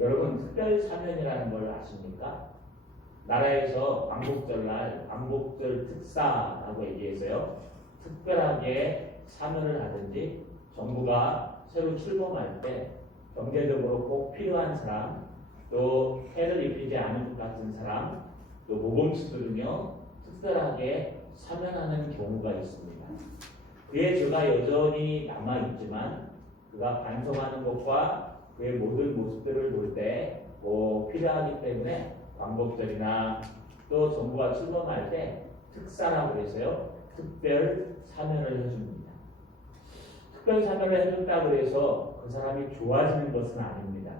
여러분 특별 사면이라는 걸 아십니까? 나라에서 광복절날 광복절 특사라고 얘기해서요. 특별하게 사면을 하든지 정부가 새로 출범할 때 경제적으로 꼭 필요한 사람, 또 해를 입히지 않은 것 같은 사람, 또 모범수들은요 특별하게 사면하는 경우가 있습니다. 그의 죄가 여전히 남아있지만 그가 반성하는 것과 그의 모든 모습들을 볼 때 필요하기 때문에 광복절이나 또 정부가 출범할 때 특사라고 해서요 특별 사면을 해줍니다. 특별 사면을 해준다고 해서 그 사람이 좋아지는 것은 아닙니다.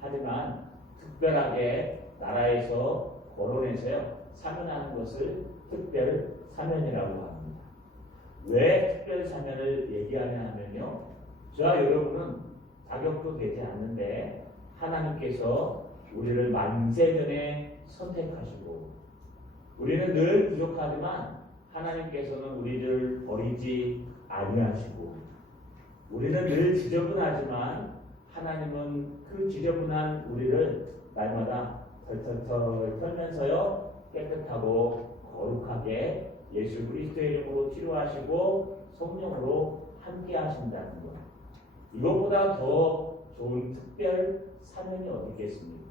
하지만 특별하게 나라에서 거론해서요 사면하는 것을 특별 사면이라고 합니다. 왜 특별 사면을 얘기하냐면요, 저와 여러분은 자격도 되지 않는데 하나님께서 우리를 만세전에 선택하시고 우리는 늘 부족하지만 하나님께서는 우리를 버리지 아니하시고 우리는 늘 지저분하지만 하나님은 그 지저분한 우리를 날마다 털털털 털면서요 깨끗하고 거룩하게 예수 그리스도의 이름으로 치료하시고 성령으로 함께 하신다는 것. 이것보다 더 좋은 특별 사면이 어디 있겠습니까?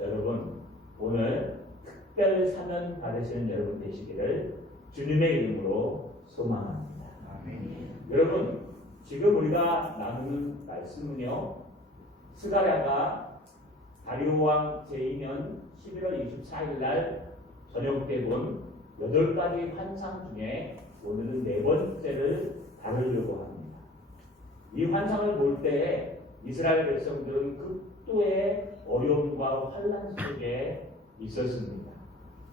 여러분 오늘 특별 사면 받으시는 여러분 되시기를 주님의 이름으로 소망합니다. 아멘. 여러분 지금 우리가 나누는 말씀은요 스가랴가 다리오 왕 제2년 11월 24일 날 저녁 때 본 8가지 환상 중에 오늘은 4번째를 다루려고 합니다. 이 환상을 볼 때 이스라엘 백성들은 극도의 어려움과 환난 속에 있었습니다.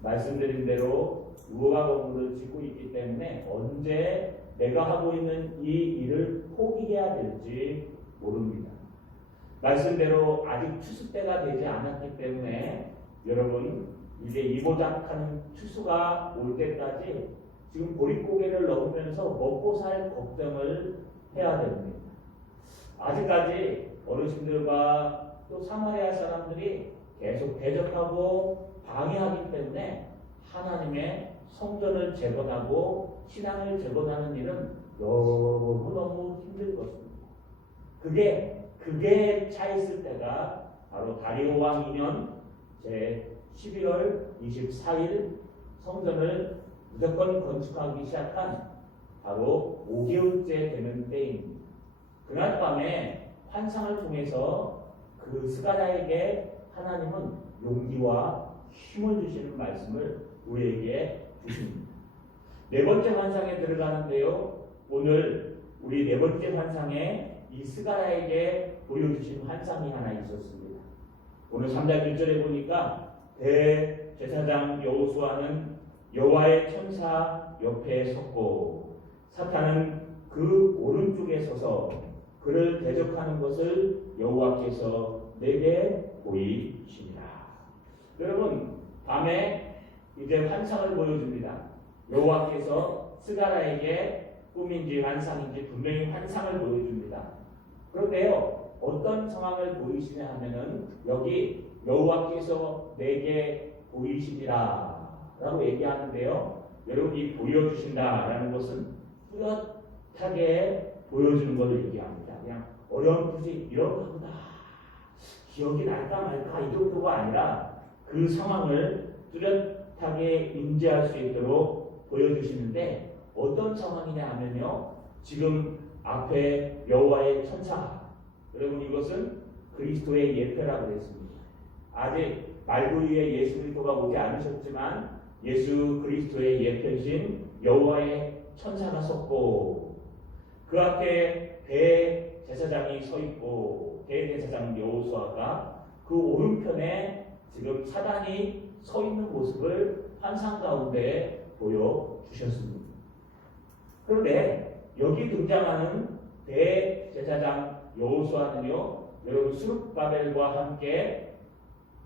말씀드린 대로 우호가 건물을 짓고 있기 때문에 언제 내가 하고 있는 이 일을 포기해야 될지 모릅니다. 말씀대로 아직 추수 때가 되지 않았기 때문에 여러분 이제 이보작하는 추수가 올 때까지 지금 보릿고개를 넘으면서 먹고 살 걱정을 해야 됩니다. 아직까지 어르신들과 또 사마리아 사람들이 계속 대적하고 방해하기 때문에 하나님의 성전을 재건하고 신앙을 재건하는 일은 너무너무 힘들 것입니다. 그게 차 있을 때가 바로 다리오 왕 2년 제 11월 24일 성전을 무조건 건축하기 시작한 바로 5개월째 되는 때입니다. 그날 밤에 환상을 통해서 그 스가랴에게 하나님은 용기와 힘을 주시는 말씀을 우리에게 주십니다. 4번째 환상에 들어가는데요. 오늘 우리 4번째 환상에 이 스가랴에게 보여주신 환상이 하나 있었습니다. 오늘 3장 1절에 보니까 대제사장 여호수아는 여호와의 천사 옆에 섰고 사탄은 그 오른쪽에 서서 그를 대적하는 것을 여호와께서 내게 보이시니라. 여러분 밤에 이제 환상을 보여줍니다. 여호와께서 스가랴에게 꿈인지 환상인지 분명히 환상을 보여줍니다. 그런데요 어떤 상황을 보이시냐 하면은 여기 여호와께서 내게 보이시니라 라고 얘기하는데요. 여러분 이 보여주신다라는 것은 뚜렷하게 보여주는 것을 얘기합니다. 그냥 어렴풋이 이런 거보다 기억이 날까 말까 이 정도가 아니라 그 상황을 뚜렷하게 인지할 수 있도록 보여주시는데 어떤 상황이냐 하면요. 지금 앞에 여호와의 천사, 여러분 이것은 그리스도의 예표라고 했습니다. 아직 말구 위에 예수 그리스도가 오지 않으셨지만 예수 그리스도의 예표신 여호와의 천사가 섰고 그 앞에 대제사장이 서 있고 대제사장 여호수아가 그 오른편에 지금 사단이 서 있는 모습을 환상 가운데 보여주셨습니다. 그런데 여기 등장하는 대제사장 여호수아는요, 여러분 스룹바벨과 함께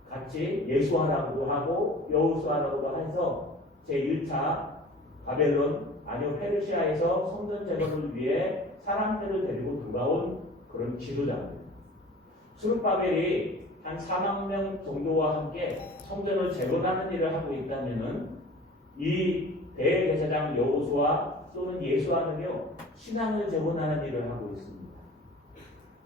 같이 예수하라고 하고 여호수아라고 해서 제1차 바벨론 아니요 페르시아에서 성전 재건을 위해 사람들을 데리고 돌아온 그런 지도자입니다. 스룹바벨이 한 4만 명 정도와 함께 성전을 재건하는 일을 하고 있다면은 이 대제사장 여호수아 또는 예수아는요 신앙을 재건하는 일을 하고 있습니다.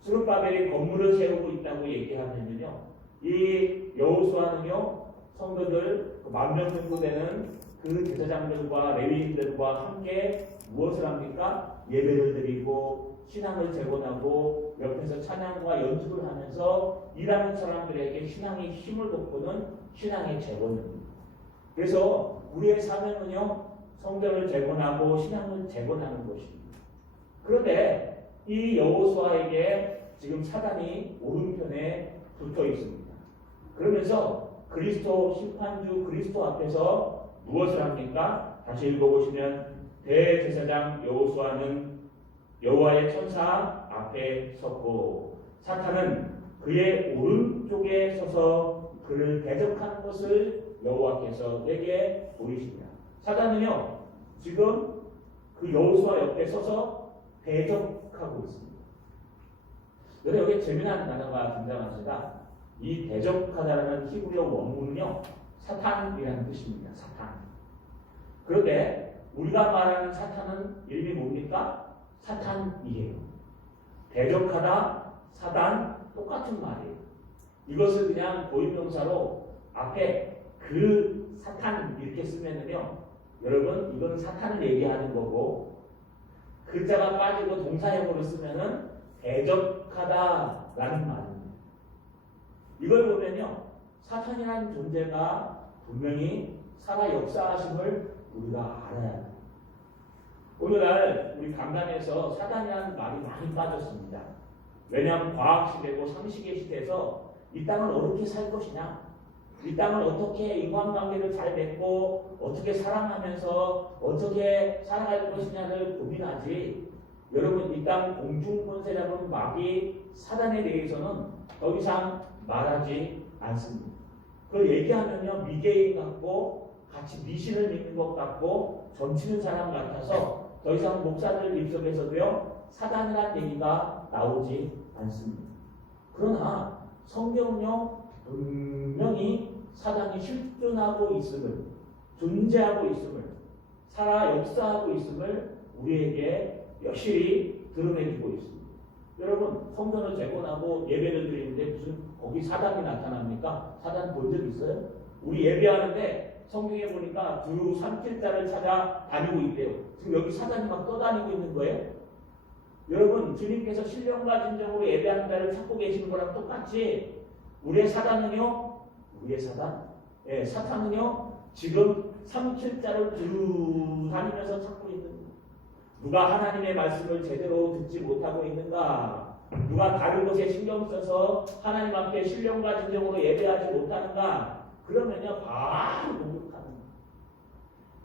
스룹바벨이 건물을 세우고 있다고 얘기하면요 이 여호수아는요 성도들 10,000명 정도 되는 그 제사장들과 레위인들과 함께 무엇을 합니까? 예배를 드리고 신앙을 재건하고 옆에서 찬양과 연주를 하면서 일하는 사람들에게 신앙의 힘을 돋구는 신앙의 재건입니다. 그래서 우리의 사명은요 성전을 재건하고 신앙을 재건하는 것입니다. 그런데 이 여호수아에게 지금 사단이 오른편에 붙어 있습니다. 그러면서 그리스도 심판주 그리스도 앞에서 무엇을 합니까? 다시 읽어보시면 대제사장 여호수아는 여호와의 천사 앞에 섰고 사탄은 그의 오른쪽에 서서 그를 대적하는 것을 여호와께서 내게 보이시니라. 사단은요 지금 그 여호수아 옆에 서서 대적하고 있습니다. 그런데 여기 재미난 단어가 등장합니다. 이 대적하다라는 히브리어 원문은요 사탄이라는 뜻입니다. 사탄. 그런데 우리가 말하는 사탄은 이름이 뭡니까? 사탄이에요. 대적하다, 사단 똑같은 말이에요. 이것을 그냥 고유명사로 앞에 그 사탄 이렇게 쓰면은요 여러분 이건 사탄을 얘기하는 거고 글자가 빠지고 동사형으로 쓰면은 대적하다라는 말입니다. 이걸 보면요 사탄이라는 존재가 분명히 살아 역사하심을 우리가 알아야 해요. 오늘날 우리 강단에서 사단이라는 말이 많이 빠졌습니다. 왜냐하면 과학시대고 상식의 시대에서 이 땅을 어떻게 살 것이냐, 이 땅을 어떻게 인간관계를 잘 맺고 어떻게 사랑하면서 어떻게 살아갈 것이냐를 고민하지, 여러분 이 땅 공중권세 잡은 마귀 사단에 대해서는 더 이상 말하지 않습니다. 그걸 얘기하면요 미개인 같고 같이 미신을 믿는 것 같고 점치는 사람 같아서 더 이상 목사들 입속에서도요 사단이라는 얘기가 나오지 않습니다. 그러나 성경은요 분명히 사단이 실존하고 있음을, 존재하고 있음을, 살아 역사하고 있음을 우리에게 여실히 드러내주고 있습니다. 여러분 성전을 재건하고 예배를 드리는데 무슨 거기 사단이 나타납니까? 사단 본 적 있어요? 우리 예배하는데 성경에 보니까 두 삼킬자를 찾아 다니고 있대요. 지금 여기 사단이 막 떠다니고 있는 거예요? 여러분 주님께서 신령과 진정으로 예배하는 자를 찾고 계시는 거랑 똑같이 우리의 사단은요, 우리의 사단? 예, 사탄은요 지금 삼킬자를 쭉 다니면서 찾고 있는 거예요. 누가 하나님의 말씀을 제대로 듣지 못하고 있는가? 누가 다른 것에 신경 써서 하나님 앞에 신령과 진정으로 예배하지 못하는가? 그러면요 바로 공격하는 거예요.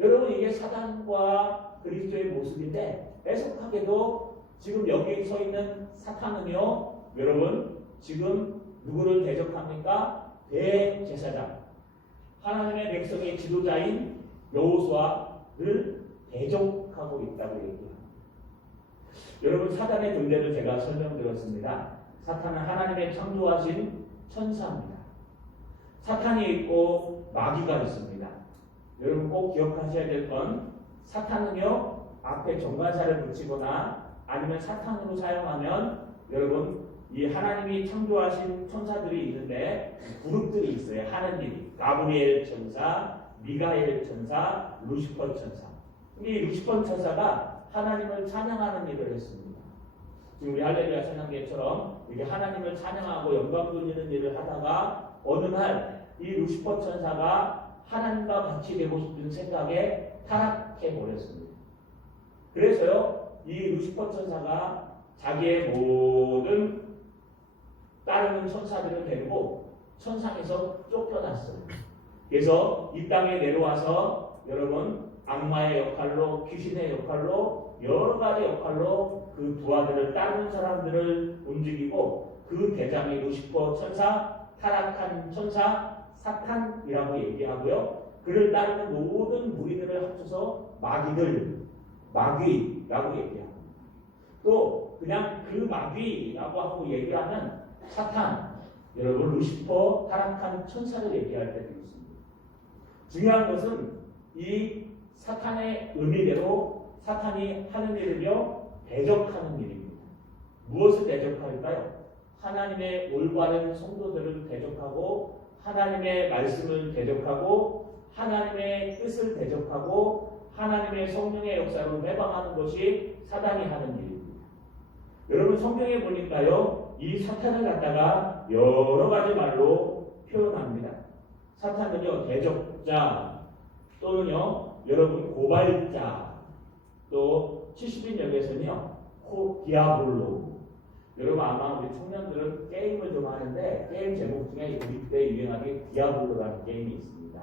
여러분 이게 사단과 그리스도의 모습인데 애석하게도 지금 여기 서 있는 사탄은요 여러분 지금 누구를 대적합니까? 대제사장, 하나님의 백성의 지도자인 여호수아를 대적하고 있다고 얘기합니다. 여러분 사단의 존재를 제가 설명드렸습니다. 사탄은 하나님의 창조하신 천사입니다. 사탄이 있고 마귀가 있습니다. 여러분 꼭 기억하셔야 될 건 사탄은요 앞에 정관사를 붙이거나 아니면 사탄으로 사용하면 여러분 이 하나님이 창조하신 천사들이 있는데 그룹들이 있어요. 하느님, 가브리엘 천사, 미가엘 천사, 루시퍼 천사. 이 루시퍼 천사가 하나님을 찬양하는 일을 했습니다. 지금 우리 할렐루야 찬양계처럼 이렇게 하나님을 찬양하고 영광 돌리는 일을 하다가 어느 날 이 루시퍼 천사가 하나님과 같이 되고 싶은 생각에 타락해 버렸습니다. 그래서요 이 루시퍼 천사가 자기의 모든 따르는 천사들을 데리고 천상에서 쫓겨났어요. 그래서 이 땅에 내려와서 여러분 악마의 역할로, 귀신의 역할로, 여러 가지 역할로 그 부하들을 따르는 사람들을 움직이고 그 대장이 루시퍼 천사, 타락한 천사 사탄이라고 얘기하고요. 그를 따르는 모든 무리들을 합쳐서 마귀라고 얘기합니다. 또 그냥 그 마귀라고 하고 얘기하면 사탄, 여러분 루시퍼 타락한 천사를 얘기할 때도 있습니다. 중요한 것은 이 사탄의 의미대로 사탄이 하는 일을요 대적하는 일입니다. 무엇을 대적할까요? 하나님의 올바른 성도들을 대적하고 하나님의 말씀을 대적하고 하나님의 뜻을 대적하고 하나님의 성령의 역사를 회방하는 것이 사단이 하는 일입니다. 여러분 성경에 보니까요 이 사탄을 갖다가 여러 가지 말로 표현합니다. 사탄은요 대적자 또는요 여러분 고발자 또 70인역에서는요 디아블로. 여러분 아마 우리 청년들은 게임을 좀 하는데 게임 제목 중에 우리 때 유행하게 디아블로라는 게임이 있습니다.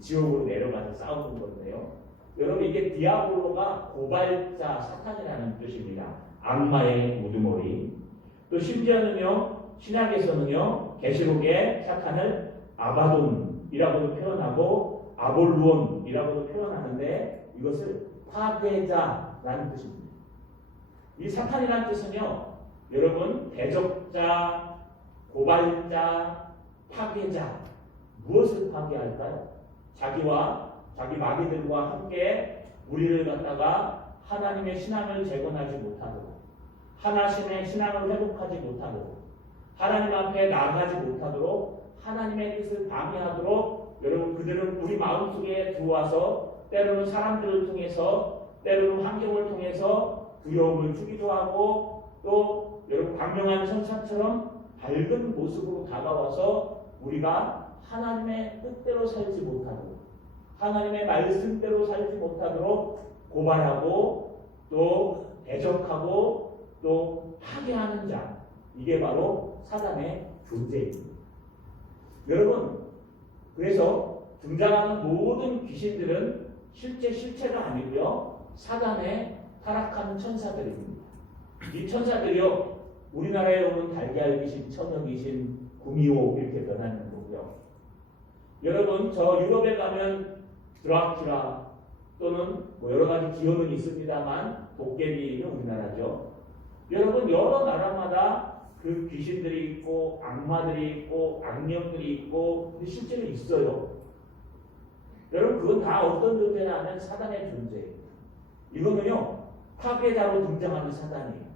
지옥으로 내려가서 싸우는 건데요. 여러분 이게 디아블로가 고발자 사탄이라는 뜻입니다. 악마의 우두머리. 또 심지어는요 신약에서는요 계시록에 사탄을 아바돈이라고도 표현하고 아볼루온이라고도 표현하는데 이것을 파괴자라는 뜻입니다. 이 사탄이라는 뜻은요 여러분 대적자, 고발자, 파괴자. 무엇을 파괴할까요? 자기와 자기 마귀들과 함께 우리를 갖다가 하나님의 신앙을 재건하지 못하도록 하나님의 신앙을 회복하지 못하도록 하나님 앞에 나아가지 못하도록 하나님의 뜻을 방해하도록 여러분 그들은 우리 마음속에 들어와서 때로는 사람들을 통해서 때로는 환경을 통해서 두려움을 주기도 하고 또 여러분 광명한 천사처럼 밝은 모습으로 다가와서 우리가 하나님의 뜻대로 살지 못하도록 하나님의 말씀대로 살지 못하도록 고발하고 또 대적하고 또 파괴하는 자. 이게 바로 사단의 존재입니다. 여러분 그래서 등장하는 모든 귀신들은 실제 실체가 아니고요 사단의 타락한 천사들입니다. 이 천사들이요 우리나라에 오는 달걀 귀신, 처녀 귀신, 구미호 이렇게 변하는 거고요. 여러분 저 유럽에 가면 드라큘라 또는 뭐 여러 가지 기호는 있습니다만 도깨비는 우리나라죠. 여러분 여러 나라마다 그 귀신들이 있고 악마들이 있고 악령들이 있고 근데 실제로 있어요. 여러분 그건 다 어떤 존재냐면 사단의 존재예요. 이거는요 파괴자로 등장하는 사단이에요.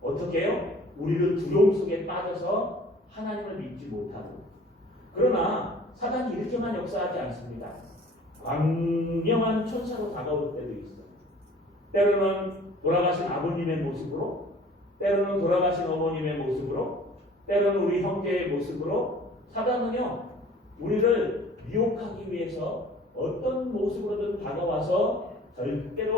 어떻게 해요? 우리를 두려움 속에 빠져서 하나님을 믿지 못하고. 그러나 사단이 이렇게만 역사하지 않습니다. 광명한 천사로 다가올 때도 있어요. 때로는 돌아가신 아버님의 모습으로, 때로는 돌아가신 어머님의 모습으로, 때로는 우리 형제의 모습으로. 사단은요 우리를 미혹하기 위해서 어떤 모습으로든 다가와서 절대로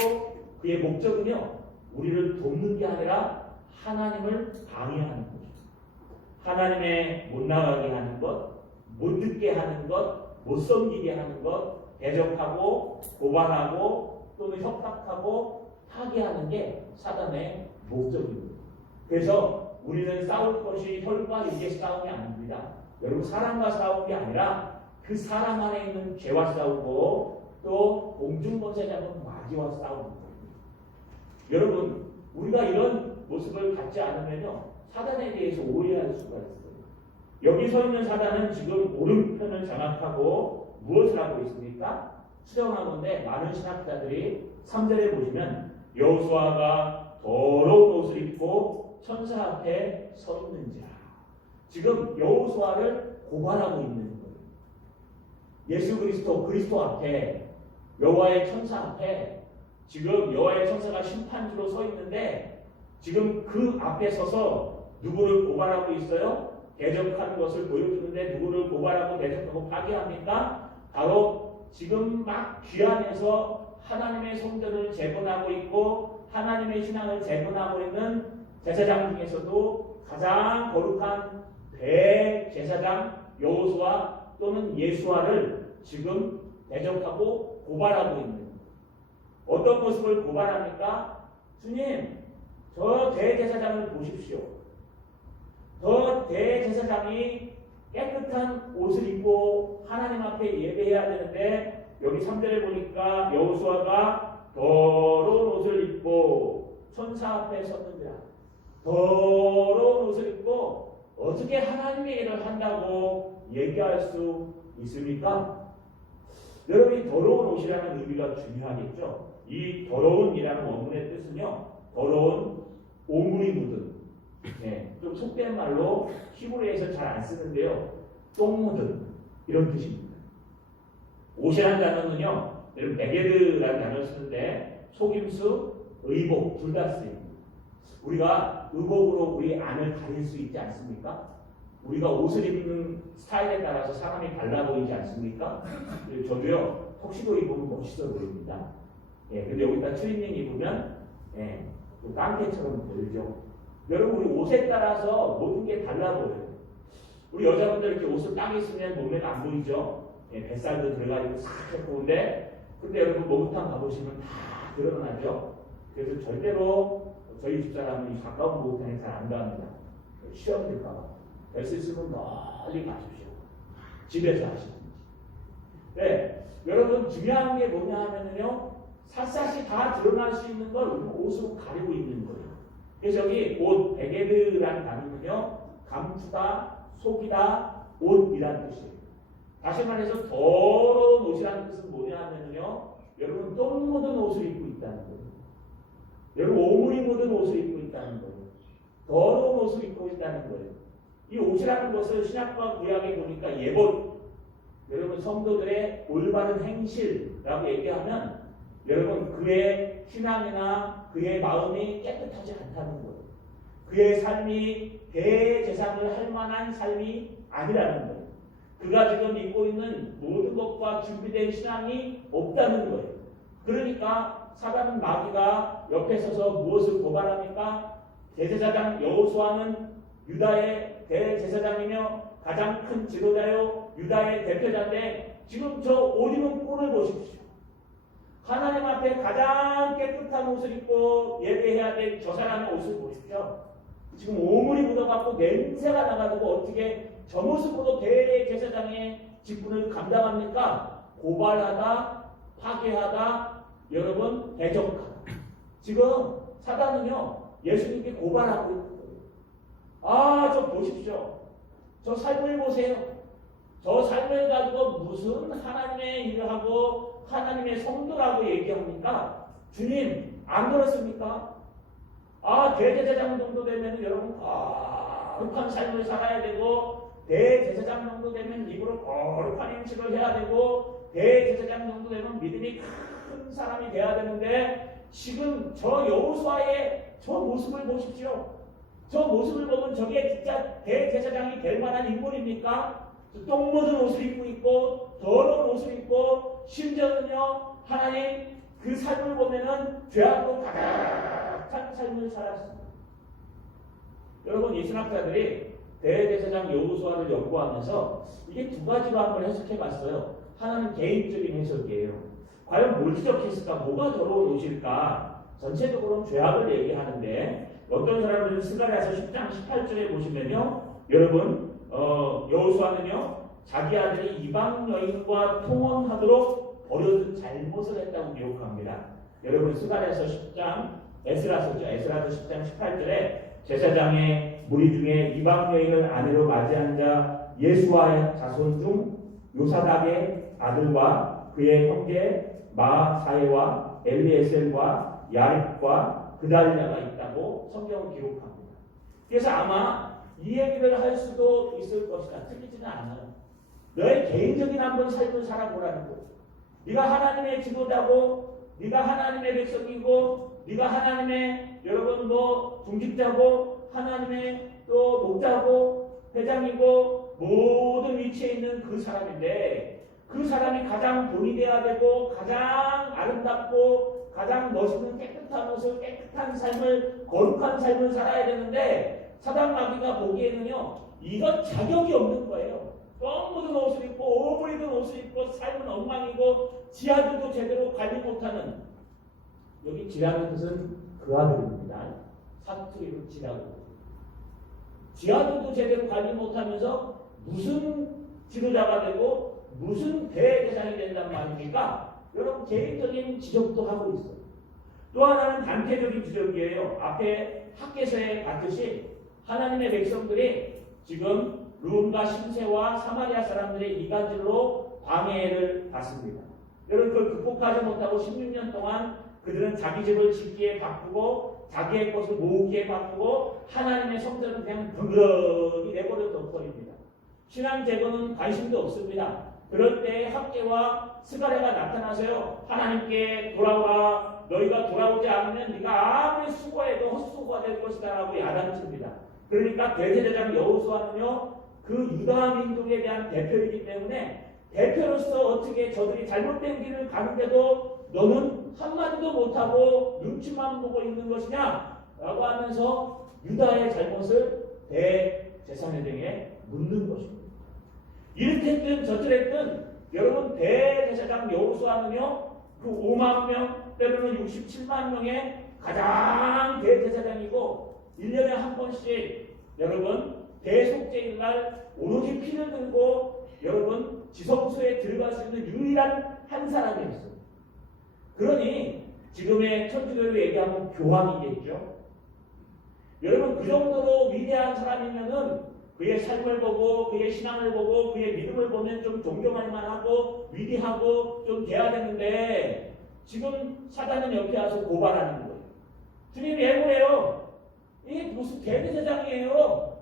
그의 목적은요 우리를 돕는 게 아니라 하나님을 방해하는 거죠. 하나님의 못 나가게 하는 것, 못 듣게 하는 것, 못 섬기게 하는 것, 대적하고 고발하고 또는 협박하고 파괴하는 게 사단의 목적입니다. 그래서 우리는 싸울 것이 혈과 육의 싸움이 아닙니다. 여러분 사람과 싸우는 게 아니라 그 사람 안에 있는 죄와 싸우고 또 공중권세 잡은 마귀와 싸우는 겁니다. 여러분 우리가 이런 모습을 갖지 않으면요 사단에 대해서 오해할 수가 있어요. 여기 서 있는 사단은 지금 오른편을 장악하고 무엇을 하고 있습니까? 수령하건대 많은 신학자들이 3절에 보시면 여호수아가 더러운 옷을 입고 천사 앞에 서 있는지라. 지금 여호수아를 고발하고 있는 거예요. 예수 그리스도 앞에 여호와의 천사 앞에 지금 여호와의 천사가 심판주로 서 있는데 지금 그 앞에 서서 누구를 고발하고 있어요? 대적하는 것을 보여주는데 누구를 고발하고 대적하고 파괴합니까? 바로 지금 막 귀환해서 하나님의 성전을 재건하고 있고 하나님의 신앙을 재건하고 있는 제사장 중에서도 가장 거룩한 대제사장 여호수아 또는 예수아를 지금 대적하고 고발하고 있는 거예요. 어떤 모습을 고발합니까? 주님, 저 대제사장을 보십시오. 저 대제사장이 깨끗한 옷을 입고 하나님 앞에 예배해야 되는데 여기 3절에 보니까 여호수아가 더러운 옷을 입고 천사 앞에 섰는지라. 더러운 옷을 입고 어떻게 하나님의 일을 한다고 얘기할 수 있습니까? 여러분이 더러운 옷이라는 의미가 중요하겠죠. 이 더러운이라는 원문의 뜻은요, 더러운 오물이 묻은, 좀 속된 말로 히브리에서 잘 안 쓰는데요, 똥 묻은 이런 뜻입니다. 옷이라는 단어는요, 여러분 베게드라는 단어를 쓰는데 속임수, 의복 둘 다 쓰입니다. 우리가 의복으로 우리 안을 가릴 수 있지 않습니까? 우리가 옷을 입는 스타일에 따라서 사람이 달라 보이지 않습니까? 저도요, 턱시도 입으면 멋있어 보입니다. 근데 여기다 트리닝 입으면, 또 깡패처럼 보이죠. 여러분, 우리 옷에 따라서 모든 게 달라 보여요. 우리 여자분들 이렇게 옷을 딱 입으면 몸매가 안 보이죠? 뱃살도 들어가지고 싹 예쁘는데, 근데 여러분, 목욕탕 가보시면 다 드러나죠? 그래서 절대로 저희 집사람은 이 가까운 목욕탕에 잘 안 갑니다. 시험 들까봐. 될 수 있으면 멀리 가십시오. 집에서 하시든지. 네, 여러분 중요한 게 뭐냐 하면은요, 샅샅이 다 드러날 수 있는 걸 옷으로 가리고 있는 거예요. 그래서 여기 옷, 베게드라는 단어는요, 감추다, 속이다, 옷이라는 뜻이에요. 다시 말해서 더러운 옷이라는 뜻은 뭐냐 하면은요, 여러분 똥 묻은 옷을 입고 있다는 거예요. 여러분 오물이 묻은 옷을 입고 있다는 거예요. 더러운 옷을 입고 있다는 거예요. 이 옷이라는 것을 신약과 구약에 보니까 예복, 여러분 성도들의 올바른 행실이라고 얘기하면 여러분 그의 신앙이나 그의 마음이 깨끗하지 않다는 거예요. 그의 삶이 대제사장을 할 만한 삶이 아니라는 거예요. 그가 지금 입고 있는 모든 것과 준비된 신앙이 없다는 거예요. 그러니까 사단 마귀가 옆에 서서 무엇을 고발합니까? 대제사장 여호수아는 유다의 대제사장이며 가장 큰 지도자요 유다의 대표자인데 지금 저 옷 입은 꼴을 보십시오. 하나님 앞에 가장 깨끗한 옷을 입고 예배해야 될 저 사람의 옷을 보십시오. 지금 오물이 묻어갖고 냄새가 나가지고 어떻게 저 모습으로 대제사장의 직분을 감당합니까? 고발하다, 파괴하다, 여러분 대적하다. 지금 사단은요 예수님께 고발하고 있는 거예요. 저 보십시오. 저 삶을 보세요. 저 삶을 가지고 무슨 하나님의 일을 하고 하나님의 성도라고 얘기합니까? 주님 안 그렇습니까? 대제사장 정도 되면 여러분 거룩한 삶을 살아야 되고 대제사장 정도 되면 입으로 거룩한 행실을 해야 되고 대제사장 정도 되면 믿음이 큰 사람이 돼야 되는데 지금 저 여호수아의 저 모습을 보십시오. 저 모습을 보면 저게 진짜 대제사장이 될 만한 인물입니까? 똥 묻은 옷을 입고 있고 더러운 옷을 입고 심지어는요 하나님 그 삶을 보면은 죄악으로 가득한 삶을 살았습니다. 여러분 이 신학자들이 대제사장 여호수아를 연구하면서 이게 두 가지로 한번 해석해봤어요. 하나는 개인적인 해석이에요. 과연 뭘 지적했을까? 뭐가 더러운 옷일까? 전체적으로는 죄악을 얘기하는데 어떤 사람들은 스가랴서 10장 18절에 보시면요 여러분 여호수아는요 자기 아들이 이방 여인과 통혼하도록 버려둔 잘못을 했다고 기록합니다. 여러분 스가랴서 10장 에스라서죠. 에스라서 10장 18절에 제사장의 무리 중에 이방 여인을 아내로 맞이한 자 예수와의 자손 중 요사닥의 아들과 그의 형제 마사에와 엘리에셀과 야립과 그달랴가 있다고 성경은 기록합니다. 그래서 아마 이 얘기를 할 수도 있을 것이다. 틀리지는 않아요. 너의 개인적인 한번 삶을 살아보라는 거예요. 네가 하나님의 지도자고 네가 하나님의 백성이고 네가 하나님의 여러분 중직자고 하나님의 또 목자고 회장이고 모든 위치에 있는 그 사람인데 그 사람이 가장 본이 돼야 되고 가장 아름답고 가장 멋있는 깨끗한 옷을 깨끗한 삶을 거룩한 삶을 살아야 되는데 사단 마귀가 보기에는요 이건 자격이 없는 거예요. 똥 묻은 옷을 입고 오물 입은 옷을 입고 삶은 엉망이고 지하들도 제대로 관리 못하는 여기 지라는 뜻은 그 아들입니다. 사투리로 지라고 지하들도 제대로 관리 못하면서 무슨 지도자가 되고 무슨 대대장이 된단 말입니까? 여러분 개인적인 지적도 하고 있어요. 또 하나는 단체적인 지적이에요. 앞에 학개서에 봤듯이 하나님의 백성들이 지금 룸과 심세와 사마리아 사람들의 이간질로 방해를 받습니다. 여러분 그걸 극복하지 못하고 16년 동안 그들은 자기 집을 짓기에 바쁘고 자기의 것을 모으기에 바쁘고 하나님의 성전은 그냥 덩그러니 내버려 둬버립니다. 신앙 제거는 관심도 없습니다. 그럴 때 학계와 스가랴가 나타나서요. 하나님께 돌아오라. 너희가 돌아오지 않으면 네가 아무리 수고해도 헛수고가 될 것이다 라고 야단칩니다. 그러니까 대제사장 여호수아는요. 그 유다 민족에 대한 대표이기 때문에 대표로서 어떻게 저들이 잘못된 길을 가는데도 너는 한마디도 못하고 눈치만 보고 있는 것이냐 라고 하면서 유다의 잘못을 대제사장에게 묻는 것입니다. 이렇게든 저렇게든 여러분 대제사장 여호수아는요 그 5만 명 때로는 67만 명의 가장 대제사장이고 1년에 한 번씩 여러분 대속죄일 날 오로지 피를 들고 여러분 지성소에 들어갈 수 있는 유일한 한 사람이었어요. 그러니 지금의 천주교로 얘기하면 교황이겠죠. 여러분 그 정도로 위대한 사람이면은 그의 삶을 보고 그의 신앙을 보고 그의 믿음을 보면 좀 존경할 만하고 위대하고 좀 돼야 되는데 지금 사단은 옆에 와서 고발하는 거예요. 주님 왜 그래요? 이게 무슨 대제사장이에요.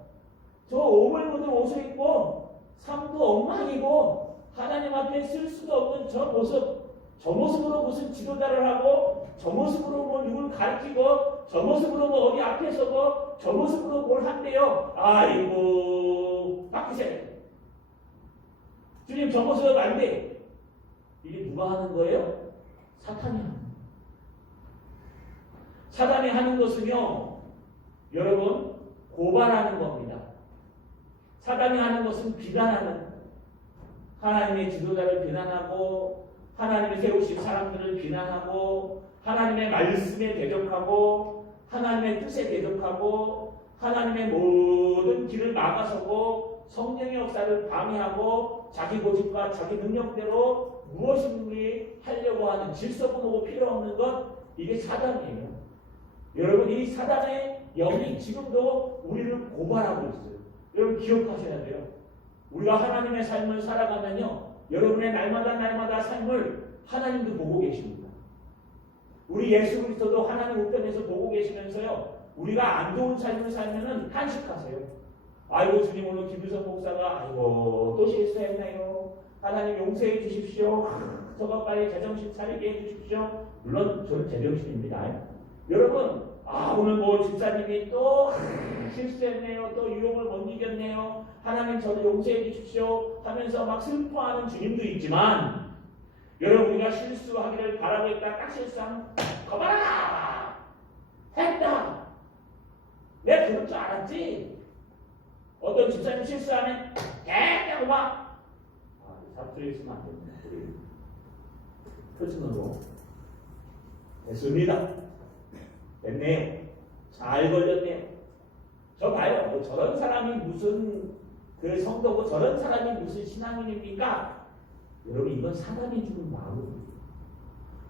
저 오물 묻은 옷을 입고 삶도 엉망이고 하나님 앞에 쓸 수도 없는 저 모습으로 무슨 지도자를 하고 저 모습으로 뭐 누굴 가르치고 저 모습으로 뭐 어디 앞에 서고 저 모습으로 뭘 한대요. 아이고 빡치세요. 주님 저 모습 안 돼. 이게 누가 하는 거예요? 사탄이 하는 거예요. 사단이 하는 것은요. 여러분 고발하는 겁니다. 사단이 하는 것은 비난하는 거예요. 하나님의 지도자를 비난하고 하나님이 세우신 사람들을 비난하고 하나님의 말씀에 대적하고 하나님의 뜻에 대적하고 하나님의 모든 길을 막아서고 성령의 역사를 방해하고 자기 고집과 자기 능력대로 무엇인지 하려고 하는 질서도 보고 필요 없는 것 이게 사단이에요. 여러분 이 사단의 영이 지금도 우리를 고발하고 있어요. 여러분 기억하셔야 돼요. 우리가 하나님의 삶을 살아가면요. 여러분의 날마다 삶을 하나님도 보고 계십니다. 우리 예수 그리스도도 하나님 우편에서 보고 계시면서요. 우리가 안 좋은 삶을 살면은 탄식하세요. 아이고 주님 오늘 김유성 목사가 아이고 또 실수했네요. 하나님 용서해 주십시오. 저가 빨리 제정신 차리게 해 주십시오. 물론 저는 제정신입니다. 여러분 오늘 뭐 집사님이 또 실수했네요. 또 유혹을 못 이겼네요. 하나님 저를 용서해 주십시오 하면서 막 슬퍼하는 주님도 있지만 여러분 우리가 실수하기를 바라고 있다. 딱 실수하면 거봐라 했다. 내가 그럴 줄 알았지. 어떤 집사님 실수하면 대냐고 막 사투리 있으면 안 됩니다. 우리 표준어로 됐습니다. 됐네요. 잘 걸렸네요. 저 봐요. 뭐 저런 사람이 무슨 그 성도고 저런 사람이 무슨 신앙인입니까? 여러분 이건 사단이 주는 마음입니다.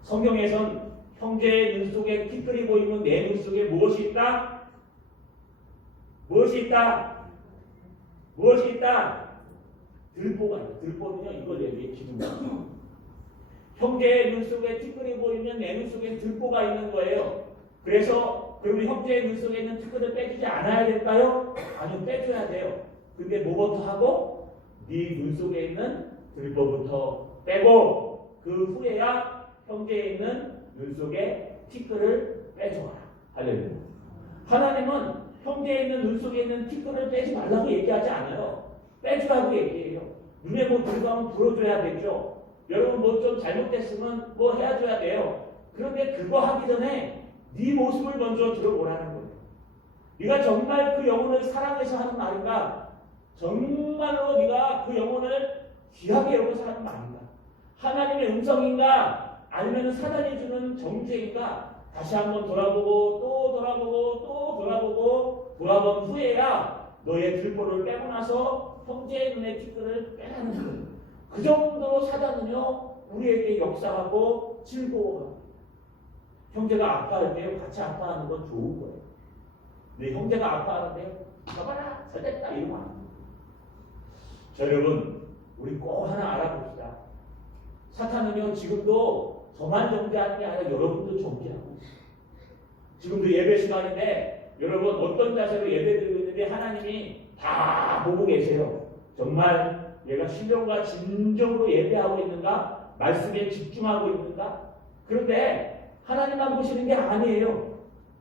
성경에선 형제의 눈 속에 티끌이 보이면 내 눈 속에 무엇이 있다? 무엇이 있다? 무엇이 있다? 들보가 있다. 들보는요 이걸 얘기해 기둥. 형제의 눈 속에 티끌이 보이면 내 눈 속에 들보가 있는 거예요. 그래서 그러면 형제의 눈 속에 있는 티끌을 빼주지 않아야 될까요? 아니요 빼줘야 돼요. 근데 뭐부터 하고? 네 눈 속에 있는 들보부터 빼고 그 후에야 형제에 있는 눈 속에 티끌을 빼줘라. 할렐루야. 하나님은 형제에 있는 눈 속에 있는 티끌을 빼지 말라고 얘기하지 않아요. 빼주라고 얘기해요. 눈에 뭐 들어가면 불어줘야 되죠. 여러분 뭐 좀 잘못됐으면 뭐 해줘야 돼요. 그런데 그거 하기 전에 네 모습을 먼저 들어보라는 거예요. 네가 정말 그 영혼을 사랑해서 하는 말인가? 정말로 네가 그 영혼을 귀하게 여겨서 하는 말인가? 하나님의 음성인가? 아니면 사단이 주는 정죄인가? 다시 한번 돌아보고 또 돌아보고 또 돌아보고 돌아본 후에야 너의 들보를 빼고 나서 형제의 눈의 티끌을 빼라는 거예요. 그 정도로 사단은요 우리에게 역사하고 즐거워하고 형제가 아파할 때요 같이 아파하는 건 좋은 거예요. 근데 형제가 아파하는데 봐봐라 잘됐다 이러면 안 돼요. 자, 여러분, 우리 꼭 하나 알아봅시다. 사탄은요, 지금도 저만 정죄하는 게 아니라 여러분도 정죄하고 있어요. 지금도 예배 시간인데 여러분 어떤 자세로 예배 드리고 있는데 하나님이 다 보고 계세요. 정말 얘가 신령과 진정으로 예배하고 있는가? 말씀에 집중하고 있는가? 그런데 하나님만 보시는 게 아니에요.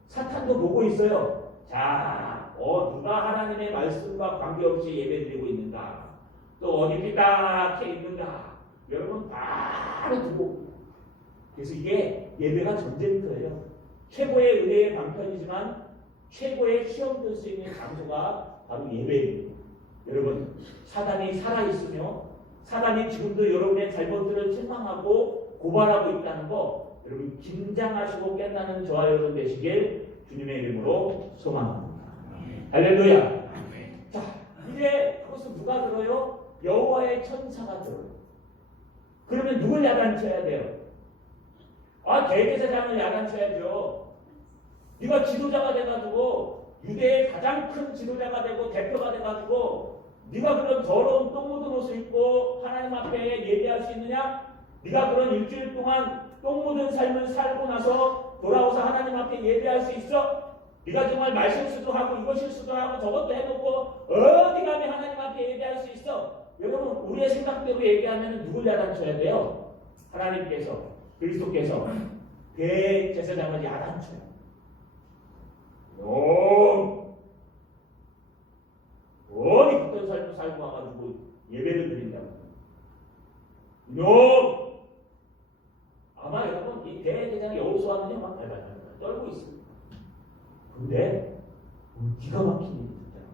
사탄도 보고 있어요. 자, 누가 하나님의 말씀과 관계없이 예배 드리고 있는가? 또 어디 삐딱해 있는가? 여러분 바로 두고. 그래서 이게 예배가 전쟁터예요. 최고의 은혜의 방편이지만 최고의 시험 들 수 있는 장소가 바로 예배입니다. 여러분, 사단이 살아있으며 사단이 지금도 여러분의 잘못들을 책망하고 고발하고 있다는 거 여러분 긴장하시고 깨닫는 저와 여러분 되시길 주님의 이름으로 소망합니다. 할렐루야. 자, 이제 그것은 누가 들어요? 여호와의 천사가 들어요. 그러면 누굴 야단쳐야 돼요? 대제사장을 야단쳐야죠. 네가 지도자가 돼가지고 유대의 가장 큰 지도자가 되고 대표가 돼가지고 네가 그런 더러운 똥 묻은 옷을 입고 하나님 앞에 예배할 수 있느냐? 네가 그런 일주일 동안 똥 묻은 삶을 살고 나서 돌아와서 하나님 앞에 예배할 수 있어? 네가 정말 말 실수도 하고 이거 실수도 하고 저것도 해놓고 어디 감히 하나님 앞에 예배할 수 있어? 여러분, 우리의 생각대로 얘기하면 누굴 야단쳐야 돼요? 하나님께서, 그리스도께서 대제사장을 야단쳐요. 어디 그런 삶을 살고 와가지고 예배를 드린다고. 아마 여러분 이 대제사장 여호수아는요 막 발발발발 떨고 있습니다. 근데 기가 막힌 일이 있잖아.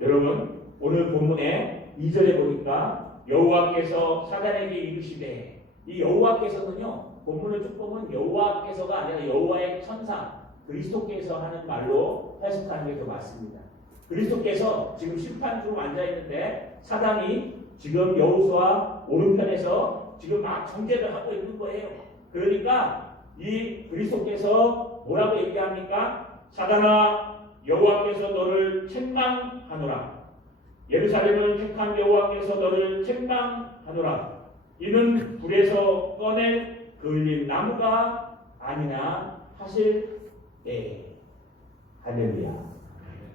여러분, 오늘 본문에 2절에 보니까 여호와께서 사단에게 이르시되, 이 여호와께서는요 본문을 쭉 보면 여호와께서가 아니라 여호와의 천사 그리스도께서 하는 말로 해석하는 게 더 맞습니다. 그리스도께서 지금 심판주로 앉아있는데 사단이 지금 여호수아 오른편에서 지금 막 정죄를 하고 있는 거예요. 그러니까 이 그리스도께서 뭐라고 얘기합니까? 사단아, 여호와께서 너를 책망하노라. 예루살렘을 택한 여호와께서 너를 책망하노라. 이는 불에서 꺼낼 그을린 나무가 아니나 하실 때. 할렐루야.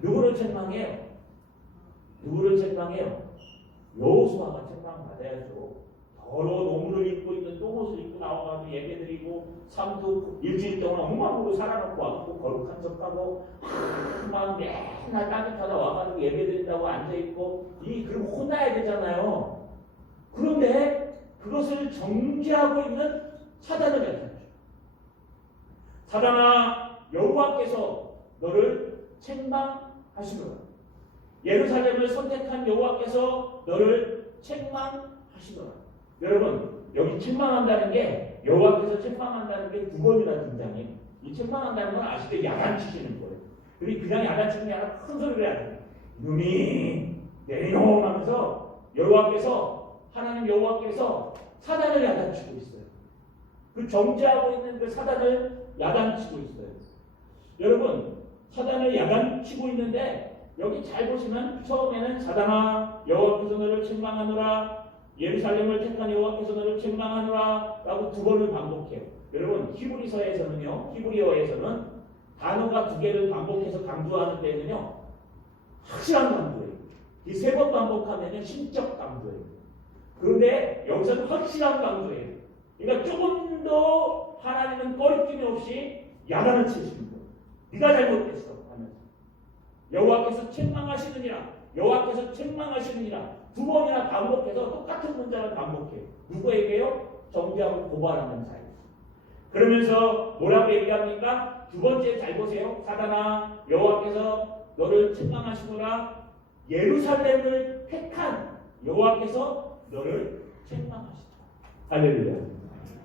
누구를 책망해요? 누구를 책망해요? 여호수아가 책망받아야죠. 더러운 옷을 입고 있는 똥옷을 입고 나와가지고 예배드리고 삶도 일주일 동안 엉망으로 살아놓고 와갖고 거룩한 척하고 막 맨날 따뜻하다 와가지고 예배드린다고 앉아있고 그럼 혼나야 되잖아요. 그런데 그것을 정죄하고 있는 사단을 야단쳐. 사단아, 여호와께서 너를 책망하시노라. 예루살렘을 선택한 여호와께서 너를 책망하시노라. 여러분, 여기 책망한다는 게 여호와께서 책망한다는 게 두 번이나 등장해요. 이 책망한다는 건 아시죠? 야단치시는 거예요. 그냥 야단치는 게 아니라 큰 소리를 해야 돼요. 이놈이 내리놈 하면서 하나님 여호와께서 사단을 야단치고 있어요. 그 정죄하고 있는 그 사단을 야단치고 있어요. 여러분, 사단을 야단치고 있는데 여기 잘 보시면 처음에는 사단아, 여호와께서 너를 책망하노라. 예루살렘을 택한 여호와께서 너를 책망하노라 라고 두 번을 반복해요. 여러분, 히브리어에서는 단어가 두 개를 반복해서 강조하는 데는요 확실한 강조예요. 이 세 번 반복하면 신적 강조예요. 그런데 여기서는 확실한 강조예요. 그러니까 조금 더 하나님은 꺼리낌이 없이 야단을 치시는 거예요. 네가 잘못했어 하면서 여호와께서 책망하시느니라. 여호와께서 책망하시느니라. 두 번이나 반복해서 똑같은 문장을 반복해요. 누구에게요? 정죄하고 고발하는 사이. 그러면서 뭐라고 얘기합니까? 두 번째 잘 보세요. 사단아, 여호와께서 너를 책망하시노라. 예루살렘을 택한 여호와께서 너를 책망하시노라. 할렐루야.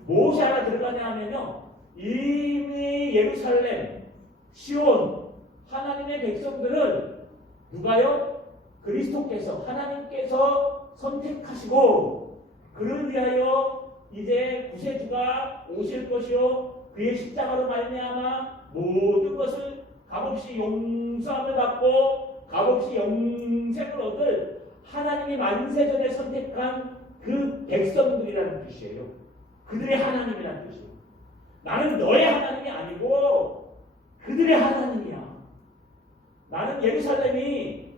무엇이 하나 들어가냐 하면요, 이미 예루살렘, 시온, 하나님의 백성들을 누가요? 그리스도께서, 하나님께서 선택하시고 그를 위하여 이제 구세주가 오실 것이요 그의 십자가로 말미암아 모든 것을 값없이 용서함을 받고 값없이 영생을 얻을 하나님이 만세전에 선택한 그 백성들이라는 뜻이에요. 그들의 하나님이라는 뜻이에요. 나는 너의 하나님이 아니고 그들의 하나님이야. 나는 예루살렘이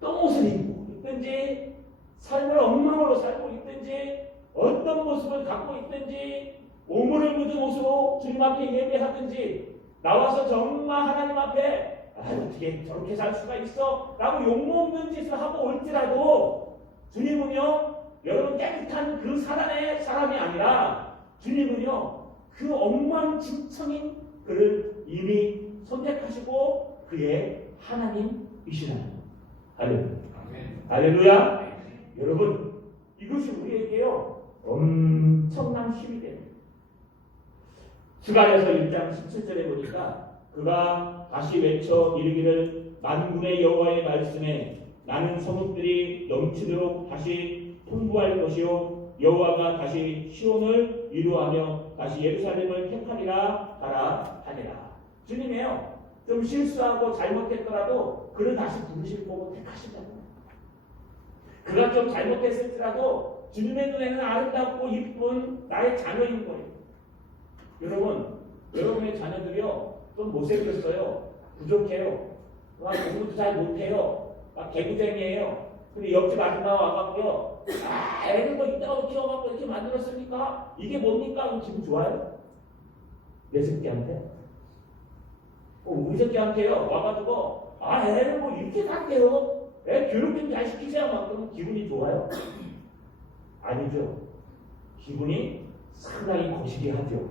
똥옷을 입고 있든지 삶을 엉망으로 살고 있든지 어떤 모습을 갖고 있든지 오물을 묻은 옷으로 주님 앞에 예배하든지 나와서 정말 하나님 앞에 어떻게 저렇게 살 수가 있어? 라고 욕먹는 짓을 하고 올지라도 주님은요 여러분 깨끗한 그 사람의 사람이 아니라 주님은요 그 엉망진창인 그를 이미 선택하시고 그의 하나님이시라는 거예요. 할렐루야. 네. 여러분 이것이 우리에게요 엄청난 힘이 됩니다. 스가랴서 1장 17절에 보니까 그가 다시 외쳐 이르기를 만군의 여호와의 말씀에 나는 성읍들이 넘치도록 다시 풍부할 것이요 여호와가 다시 시온을 위로하며 다시 예루살렘을 택하리라 하라 하니라. 주님이요 좀 실수하고 잘못했더라도 그를 다시 부르실 거고 택하시잖아요. 그가 좀 잘못했을지라도 주님의 눈에는 아름답고 이쁜 나의 자녀인 거예요. 여러분, 여러분의 자녀들이요 좀 못생겼어요. 부족해요. 막 공부도 잘 못해요. 막 개구쟁이에요. 근데 옆집 아줌마 와갖고요. 애를 뭐 이따가 키워갖고 이렇게 만들었습니까? 이게 뭡니까? 하고 기분 좋아요? 내 새끼한테? 우리 새끼한테요 와가지고 애를 뭐 이렇게 갈게요. 애 교육 좀 잘 시키세요. 막 그러면 기분이 좋아요? 아니죠. 기분이 상당히 거시기 하죠.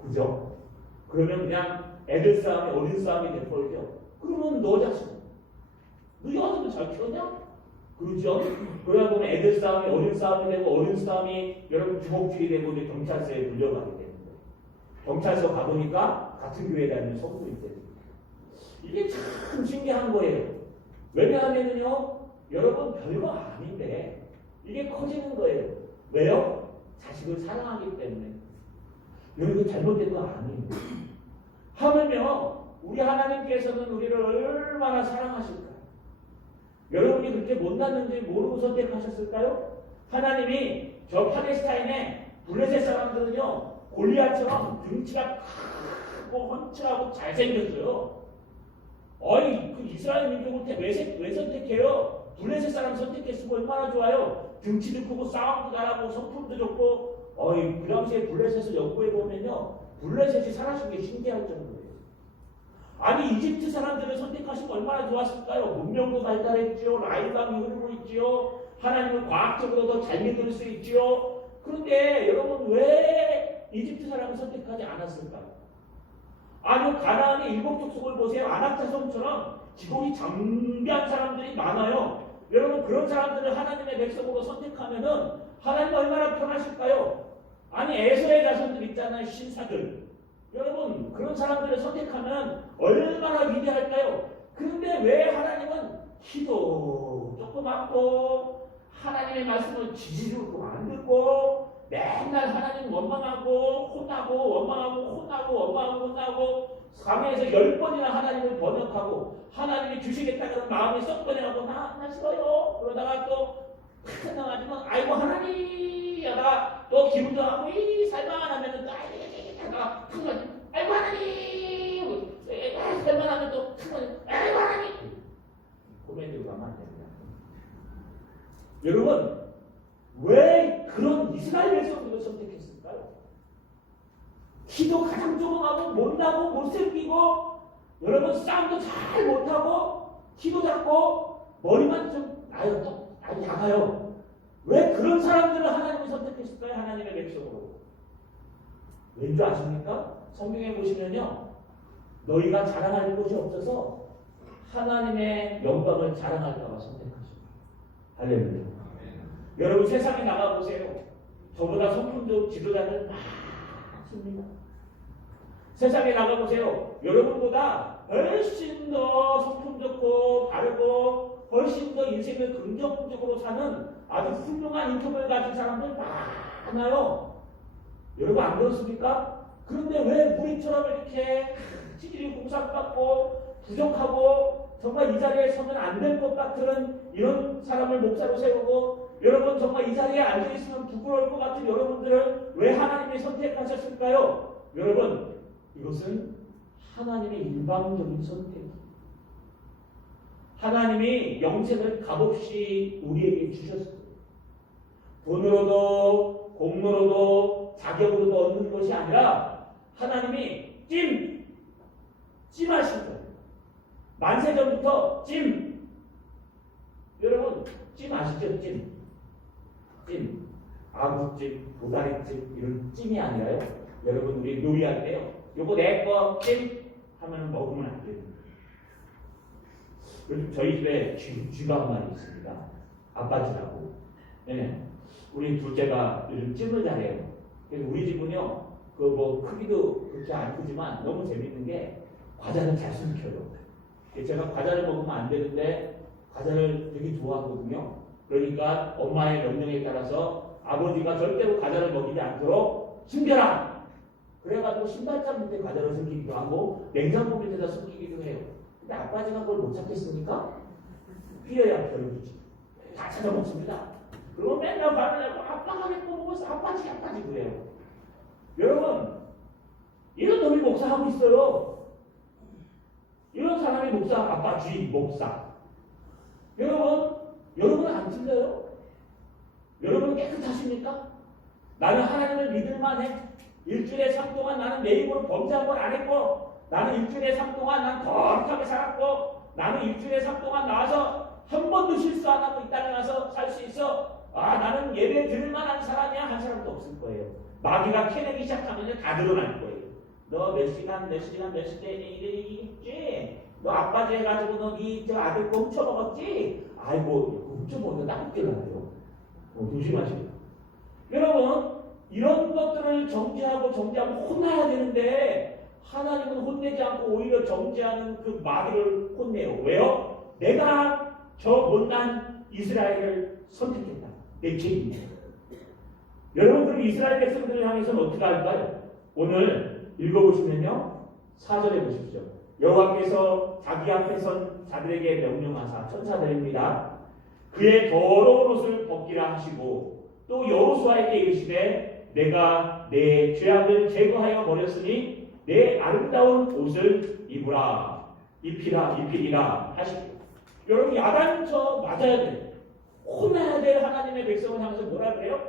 그죠? 그러면 그냥 애들 싸움이 어린 싸움이 돼버리죠. 그러면 너 자식 너 여자도 잘 키웠냐? 그렇죠? 그러다 보면 애들 싸움이 어린 싸움이 되고 어린 싸움이 여러분 주먹질이 되고 이제 경찰서에 물려가게 되는 거예요. 경찰서 가보니까 같은 교회에 다니는 성도들이 됩니다. 이게 참 신기한 거예요. 왜냐하면요 여러분 별거 아닌데 이게 커지는 거예요. 왜요? 자식을 사랑하기 때문에. 여러분 잘못된 거 아니에요. 하물며 우리 하나님께서는 우리를 얼마나 사랑하실까요? 여러분이 그렇게 못났는지 모르고 선택하셨을까요? 하나님이 저 팔레스타인의 블레셋 사람들은요 골리앗처럼 등치가 크고 훤칠하고 잘생겼어요. 그 이스라엘 민족을 왜 선택해요? 블레셋 사람 선택했으면 얼마나 좋아요. 등치도 크고 싸움도 잘하고 성품도 좋고 그 당시에 블레셋을 연구해 보면요 블레셋이 살아신 게 신기할 정도예요. 아니 이집트 사람들을 선택하시면 얼마나 좋았을까요? 문명도 발달했지요. 라인감이 흐르고 있지요. 하나님을 과학적으로 더 잘 믿을 수 있지요. 그런데 여러분 왜 이집트 사람을 선택하지 않았을까요? 아니 가나안의 일곱 족속을 보세요. 아낙자성처럼 지공이 장대한 사람들이 많아요. 여러분 그런 사람들을 하나님의 백성으로 선택하면은 하나님 얼마나 편하실까요? 아니 에서의 자손들 있잖아요. 신사들. 여러분 그런 사람들을 선택하면 얼마나 위대할까요? 그런데 왜 하나님은 키도 조그맣고 하나님의 말씀을 지지르고 안 듣고 맨날 하나님 원망하고 혼나고 원망하고 혼나고 원망하고 혼나고 강해에서 10번이나 하나님을 번역하고 하나님이 주시겠다 그런 마음이 썩 번역하고 나 싫어요. 그러다가 또 나가지고 아이고 하나님 하다가 또 기분 좋아하고 이 살만하면은 또 하다가 아이고 하나님 살만하면 또 아이고 하나님 코미디로 가면 안 됩니다. 여러분 왜 그런 이스라엘 백성들을 선택했을까요? 키도 가장 조그마하고 못나고 못생기고 여러분 싸움도 잘 못하고 키도 작고 머리만 좀 아주 작아요. 왜 그런 사람들을 하나님이 선택했을까요? 하나님의 백성으로. 왠지 아십니까? 성경에 보시면요 너희가 자랑할 곳이 없어서 하나님의 영광을 자랑할까 봐 선택하십니다. 할렐루야. 여러분 세상에 나가보세요. 저보다 성품 좋은 지도자들 많습니다. 세상에 나가보세요. 여러분보다 훨씬 더 성품 좋고 바르고 훨씬 더 인생을 긍정적으로 사는 아주 훌륭한 인품을 가진 사람들 많아요. 여러분 안 그렇습니까? 그런데 왜 우리처럼 이렇게 찌질이 공상받고 부족하고 정말 이 자리에 서면 안 될 것 같은 이런 사람을 목사로 세우고 여러분 정말 이 자리에 앉아있으면 부끄러울 것 같은 여러분들을 왜 하나님이 선택하셨을까요? 여러분 이것은 하나님의 일방적인 선택. 하나님이 영생을 값없이 우리에게 주셨어요. 돈으로도 공로로도 자격으로도 얻는 것이 아니라 하나님이 찜하신 거예요. 만세전부터 여러분 찜 아시죠? 찜 아구찜, 도다리찜 이런 찜이 아니라요. 여러분 우리 요리할 때요. 요거 내 거 찜 하면 먹으면 안 돼요. 요즘 저희 집에 쥐가 한 마리 있습니다. 아빠쥐라고. 네. 우리 둘째가 요즘 찜을 잘해요. 그래서 우리 집은요, 그 뭐 크기도 그렇게 안 크지만 너무 재밌는 게 과자는 잘 숨겨요. 제가 과자를 먹으면 안 되는데 과자를 되게 좋아하거든요. 그러니까 엄마의 명령에 따라서 아버지가 절대로 과자를 먹이지 않도록 숨겨라! 그래가지고 신발장 밑에 과자를 숨기기도 하고 냉장고 밑에다 숨기기도 해요. 근데 아빠지가 그걸 못 찾겠으니까 피해야 별로지. 다 찾아 먹습니다. 그리고 맨날 말을 하고 아빠가 내거 먹었어. 아빠지 그래요. 여러분 이런 놈이 목사하고 있어요. 이런 사람이 목사, 아빠지 목사. 여러분은 안 틀려요? 여러분 깨끗하십니까? 나는 하나님을 믿을만해. 일주일에 3 동안 나는 내 입으로 범죄한 걸 안 했고, 나는 일주일에 3 동안 난 거룩하게 살았고, 나는 일주일에 3 동안 나와서 한 번도 실수 안 하고 이 땅에 와서 살 수 있어. 나는 예배 드릴 만한 사람이야. 한 사람도 없을 거예요. 마귀가 캐내기 시작하면 다 드러날 거예요. 너 몇 시간 몇 시대 이랬지? 너 아빠지 해가지고 너 저 아들 거 훔쳐먹었지? 아이고 훔쳐먹으면 나쁘게 나요. 조심하시고. 여러분 이런 것들을 정죄하고 혼나야 되는데 하나님은 혼내지 않고 오히려 정죄하는 그 마귀를 혼내요. 왜요? 내가 저 못난 이스라엘을 선택했다. 내 책임이에요. 여러분 그럼 이스라엘 백성들을 향해서는 어떻게 할까요? 오늘 읽어보시면요. 4절에 보십시오. 여호와께서 자기 앞에 선 자들에게 명령하사 천사들입니다. 그의 더러운 옷을 벗기라 하시고 또 여호수아에게 이르시되 내가 내 죄악을 제거하여 버렸으니 내 아름다운 옷을 입히리라 하시고 여러분 야단쳐 맞아야 돼요. 혼나야 될 하나님의 백성을 향해서 뭐라 그래요?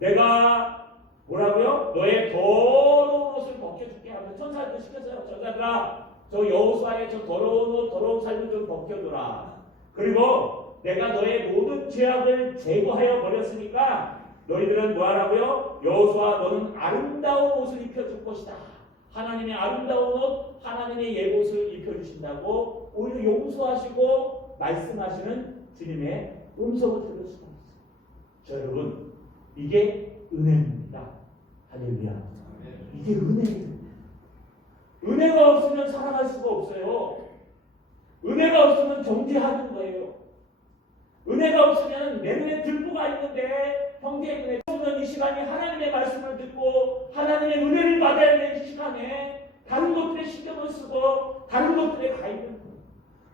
내가 뭐라고요? 너의 더러운 옷을 벗겨줄게 하면서 천사들을 시켰어요. 천사들아 저 여호수아의 저 더러운 옷 더러운 삶을 좀 벗겨줘라. 그리고 내가 너의 모든 죄악을 제거하여 버렸으니까 너희들은 뭐하라고요? 여호수아 너는 아름다운 옷을 입혀줄 것이다. 하나님의 아름다운 옷, 하나님의 예복을 입혀주신다고 오히려 용서하시고 말씀하시는 주님의 음성을 들을 수가 있어요. 여러분 이게 은혜입니다. 할렐루야. 이게 은혜입니다. 은혜가 없으면 살아갈 수가 없어요. 은혜가 없으면 정죄하는 거예요. 은혜가 없으면 내 눈에 들보가 있는데 형제의 눈에 없으면 이 시간에 하나님의 말씀을 듣고 하나님의 은혜를 받아야 되는 시간에 다른 것들에 신경을 쓰고 다른 것들에 가 있는 거예요.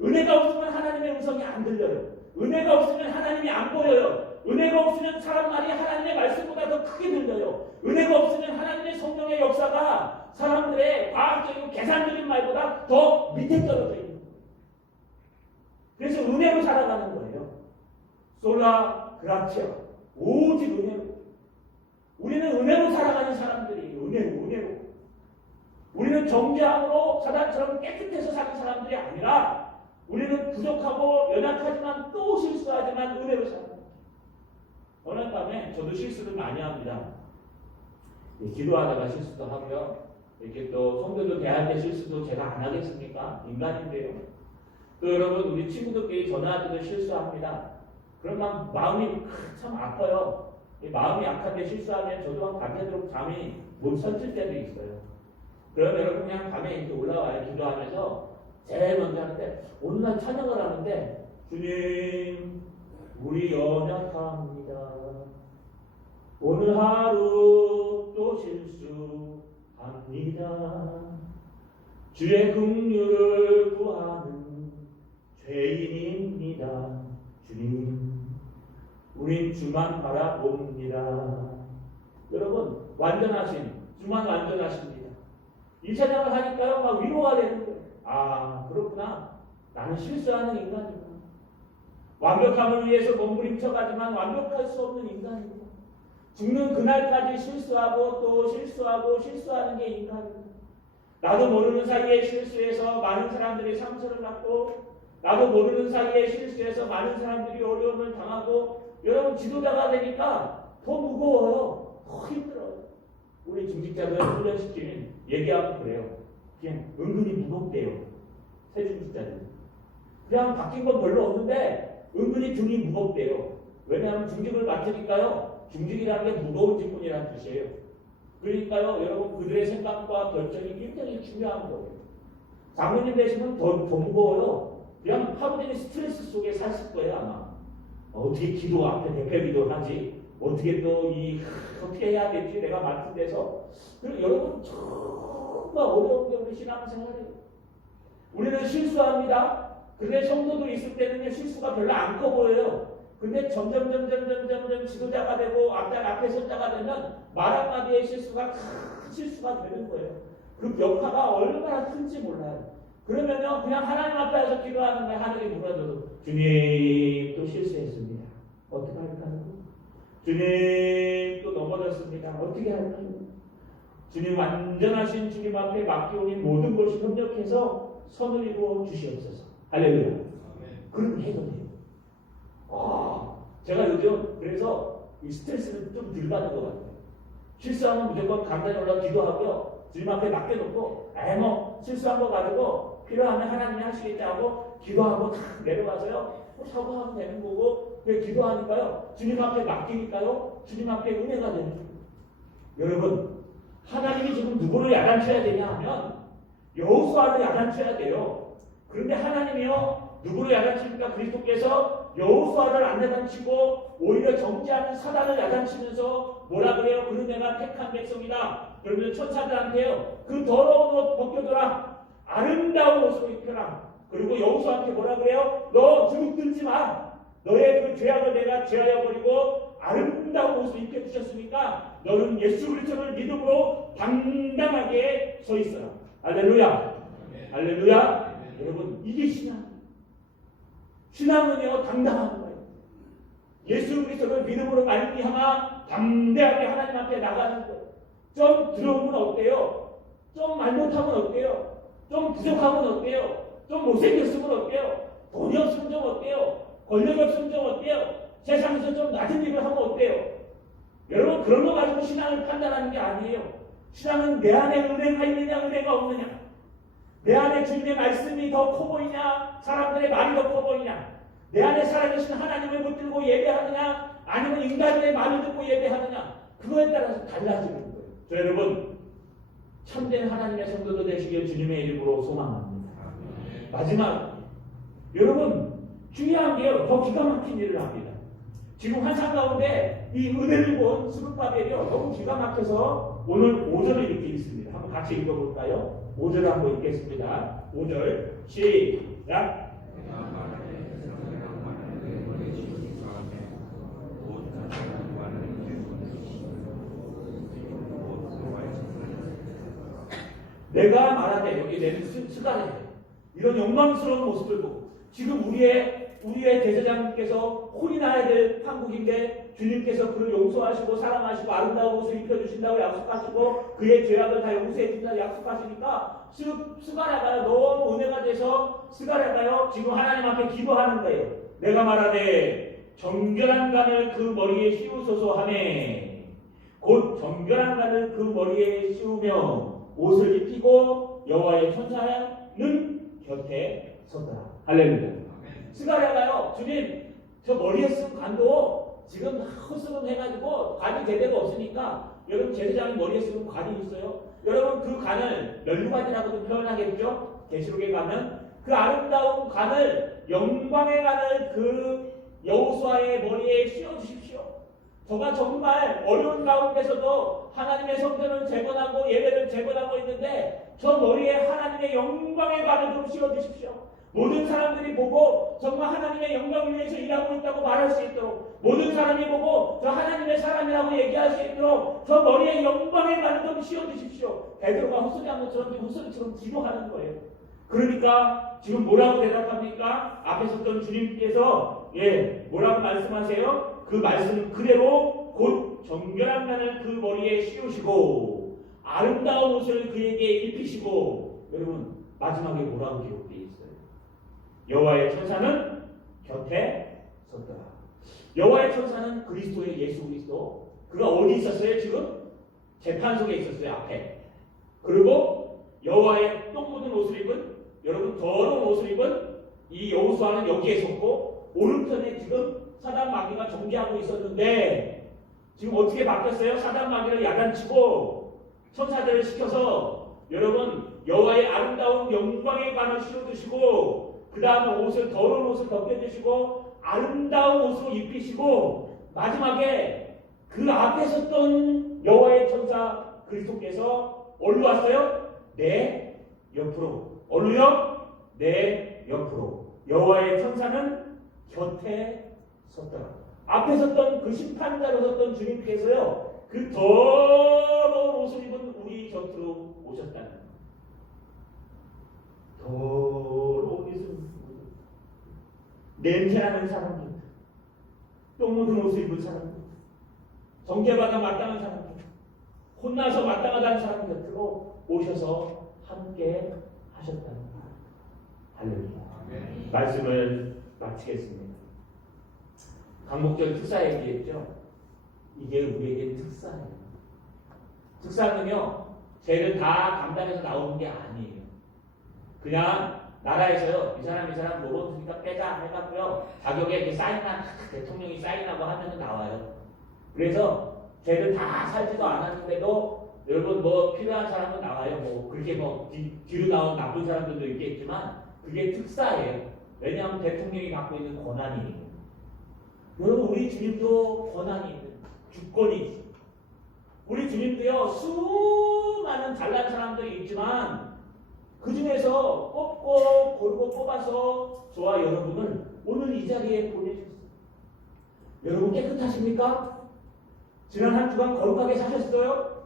은혜가 없으면 하나님의 음성이 안 들려요. 은혜가 없으면 하나님이 안 보여요. 은혜가 없으면 사람 말이 하나님의 말씀보다 더 크게 들려요. 은혜가 없으면 하나님의 성령의 역사가 사람들의 과학적이고 계산적인 말보다 더 밑에 떨어져 있는 거예요. 그래서 은혜로 살아가는 거예요. 솔라 그라치아 오직 은혜로. 우리는 은혜로 살아가는 사람들이에요. 은혜로. 우리는 정죄함으로 사단처럼 깨끗해서 사는 사람들이 아니라 우리는 부족하고 연약하지만 또 실수하지만 은혜로 살아요. 어느 밤에 저도 실수를 많이 합니다. 기도하다가 실수도 하고요. 이렇게 또 성도들 대할 때 실수도 제가 안 하겠습니까? 인간인데요. 또 여러분 우리 친구들끼리 전화할 때도 실수합니다. 그러면 마음이 참 아파요. 마음이 약한데 실수하면 저도 밤새도록 잠이 못 설칠 때도 있어요. 그러면 여러분 그냥 밤에 이렇게 올라와요. 기도하면서 제일 먼저 하는데 오늘날 찬양을 하는데 주님 우리 연약합니다. 오늘 하루 또 실수합니다. 주의 긍휼을 구하옵소서. 오직 주만 바라봅니다. 여러분, 완전하신 주만 완전하십니다. 1차장을 하니까요, 막 위로가 되는 거예요. 아, 그렇구나. 나는 실수하는 인간이구나. 완벽함을 위해서 몸부림쳐가지만 완벽할 수 없는 인간이구나. 죽는 그날까지 실수하고 또 실수하는 게 인간이구나. 나도 모르는 사이에 실수해서 많은 사람들이 상처를 받고, 나도 모르는 사이에 실수해서 많은 사람들이 어려움을 당하고, 여러분 지도자가 되니까 더 무거워요. 더 힘들어요. 우리 중직자들 훈련시키는 얘기하면 그래요. 그냥 은근히 무겁대요. 새 중직자들. 그냥 바뀐 건 별로 없는데 은근히 등이 무겁대요. 왜냐하면 중직을 맡으니까요. 중직이라는 게 무거운 직분이라는 뜻이에요. 그러니까요. 여러분 그들의 생각과 결정이 굉장히 중요한 거예요. 장로님 되시면 더 무거워요. 그냥 하루 종일 스트레스 속에 사실 거예요 아마. 어떻게 기도 앞에 대표 기도를 하지? 어떻게 또 어떻게 해야 될지 내가 맡은 데서. 그리고 여러분 정말 어려운 게 우리 신앙생활이에요. 우리는 실수합니다. 근데 성도들 있을 때는 실수가 별로 안 커 보여요. 근데 점점 지도자가 되고 앞에 선자가 되면 말 한마디의 실수가 큰 실수가 되는 거예요. 그 벽화가 얼마나 큰지 몰라요. 그러면요 그냥 하나님 앞에서 기도하는 거예요. 하늘이 무너져도 주님 또 실수했습니다. 어떻게 할까요? 주님 또 넘어졌습니다. 어떻게 할까요? 주님 완전하신 주님 앞에 맡겨오는 모든 것이 협력해서 선을 이루어 주시옵소서. 할렐루야. 그렇게 해도 돼요. 제가 요즘 그래서 이 스트레스를 좀 덜 받는 것 같아요. 실수하면 무조건 간단히 올라 기도하고요. 주님 앞에 맡겨놓고 실수한 거 가지고 필요하면 하나님이 하시겠지 하고 기도하고 탁 내려가서요. 사과하면 되는 거고 기도하니까요. 주님 앞에 맡기니까요. 주님 앞에 은혜가 되는 거예요. 여러분 하나님이 지금 누구를 야단쳐야 되냐 하면 여호수아를 야단쳐야 돼요. 그런데 하나님이요. 누구를 야단칩니까? 그리스도께서 여호수아를 안 야단치고 오히려 정죄하는 사단을 야단치면서 뭐라 그래요? 그는 내가 택한 백성이다. 그러면 천사들한테요. 그 더러운 옷 벗겨줘라. 아름다운 옷으로 입혀라. 그리고 여호수아한테 뭐라 그래요? 너 주눅들지 마. 너의 그 죄악을 내가 제하여 버리고 아름다운 옷을 입혀주셨으니까 너는 예수 그리스도를 믿음으로 당당하게 서 있어라. 할렐루야. 할렐루야. 여러분 이게 신앙. 신앙은요 당당한 거예요. 예수 그리스도를 믿음으로 말미암아 담대하게 하나님 앞에 나가는 거예요. 좀 들어오면 어때요? 좀 말 못하면 어때요? 좀 부족하면 어때요? 좀 못생겼으면 어때요? 돈이 없으면 좀 어때요? 권력이 없으면 좀 어때요? 세상에서 좀 낮은 일을 하면 어때요? 여러분 그런 거 가지고 신앙을 판단하는 게 아니에요. 신앙은 내 안에 은혜가 있느냐 은혜가 없느냐, 내 안에 주님의 말씀이 더 커 보이냐 사람들의 말이 더 커 보이냐, 내 안에 살아계신 하나님을 붙들고 예배하느냐 아니면 인간의 말을 듣고 예배하느냐, 그거에 따라서 달라지는 거예요. 저 여러분 참된 하나님의 성도도 되시길 주님의 이름으로 소망합니다. 마지막 여러분 중요한 게요. 더 기가 막힌 일을 합니다. 지금 환상 가운데 이 은혜를 본 스룹바벨이요 너무 기가 막혀서 오늘 5절을 이렇게 읽습니다. 한번 같이 읽어볼까요? 5절을 한번 읽겠습니다. 5절 시작. 내가 말하되 여기 내는 스가랴 이런 영광스러운 모습을 보고 지금 우리의 대제장님께서 혼이 나야 될 한국인데 주님께서 그를 용서하시고 사랑하시고 아름다운 옷을 입혀주신다고 약속하시고 그의 죄악을 다 용서해 준다고 약속하시니까 스가랴가요 너무 은혜가 돼서 스가랴가요 지금 하나님 앞에 기도하는 거예요. 내가 말하되 정결한 간을 그 머리에 씌우소서 하매 곧 정결한 간을 그 머리에 씌우며 옷을 입히고 여호와의 천사는 곁에 섰더라. 할렐루야. 스가랴가요 주님 저 머리에 쓴 관도 지금 헛스름 해가지고 관이 제대로 없으니까 여러분 제사장이 머리에 쓰는 관이 있어요. 여러분 그 관을 면류관이라고도 표현하겠죠. 계시록에 가면 그 아름다운 관을 영광의 관을 그 여호수아의 머리에 씌워주십시오. 저가 정말 어려운 가운데서도 하나님의 성전을 재건하고 예배를 재건하고 있는데 저 머리에 하나님의 영광의 관을 좀 씌워주십시오. 모든 사람들이 보고 정말 하나님의 영광을 위해서 일하고 있다고 말할 수 있도록, 모든 사람이 보고 저 하나님의 사람이라고 얘기할 수 있도록 저 머리에 영광의 가는 좀 씌워주십시오. 베드로가 헛소리한 것처럼 헛소리처럼 기도하는 거예요. 그러니까 지금 뭐라고 대답합니까? 앞에 섰던 주님께서 뭐라고 말씀하세요? 그 말씀 그대로 곧 정결한 면을 그 머리에 씌우시고 아름다운 옷을 그에게 입히시고, 여러분 마지막에 뭐라고 기록되어 있어요? 여호와의 천사는 곁에 섰더라. 여호와의 천사는 그리스도의 예수 그리스도. 그가 어디 있었어요? 지금 재판석에 있었어요. 앞에. 그리고 여호와의 똥 묻은 옷을 입은, 여러분 더러운 옷을 입은 이 여호수아는 여기에 섰고, 오른편에 지금 사단 마귀가 정죄하고 있었는데 지금 어떻게 바뀌었어요? 사단 마귀를 야단치고 천사들을 시켜서 여러분 여호와의 아름다운 영광의 관을 씌워주시고, 그 다음 옷을 더러운 옷을 벗겨주시고 아름다운 옷으로 입히시고, 마지막에 그 앞에 섰던 여호와의 천사 그리스도께서 어디로 왔어요? 내 옆으로. 어디요? 내 옆으로. 여호와의 천사는 곁에 섰더라. 앞에 섰던 그 심판자로 섰던 주님께서요, 그 더러운 옷을 입은 우리 곁으로 오셨다는 거예요. 더러운 옷을, 냄새나는 사람들, 똥 묻은 옷을 입은 사람들, 정죄받아 마땅한 사람들, 혼나서 마땅하다는 사람 곁으로 오셔서 함께 하셨다는 거예요. 할렐루야. 말씀을 마치겠습니다. 광복절 특사 얘기했죠. 이게 우리에게 특사예요. 특사는요, 죄를 다 감당해서 나오는 게 아니에요. 그냥 나라에서요, 이 사람 노릇하니까 빼자 해갖고요, 자격에 이렇게 사인한, 대통령이 사인하고 하면 나와요. 그래서 죄를 다 살지도 않았는데도 여러분 뭐 필요한 사람은 나와요. 뭐 그렇게 뭐 뒤로 나온 나쁜 사람들도 있겠지만 그게 특사예요. 왜냐하면 대통령이 갖고 있는 권한이에요. 여러분 우리 주님도 권한이 있는, 주권이 있어요. 우리 주님도요, 수많은 잘난 사람들이 있지만 그 중에서 뽑고 고르고 뽑아서 저와 여러분을 오늘 이 자리에 보내주셨어요. 여러분 깨끗하십니까? 지난 한 주간 거룩하게 사셨어요?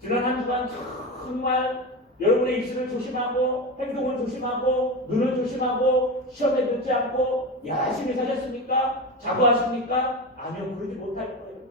지난 한 주간 정말 여러분의 입술을 조심하고 행동을 조심하고 눈을 조심하고 시험에 들지 않고 열심히 사셨습니까? 자부하십니까? 아니요, 그러지 못할 거예요.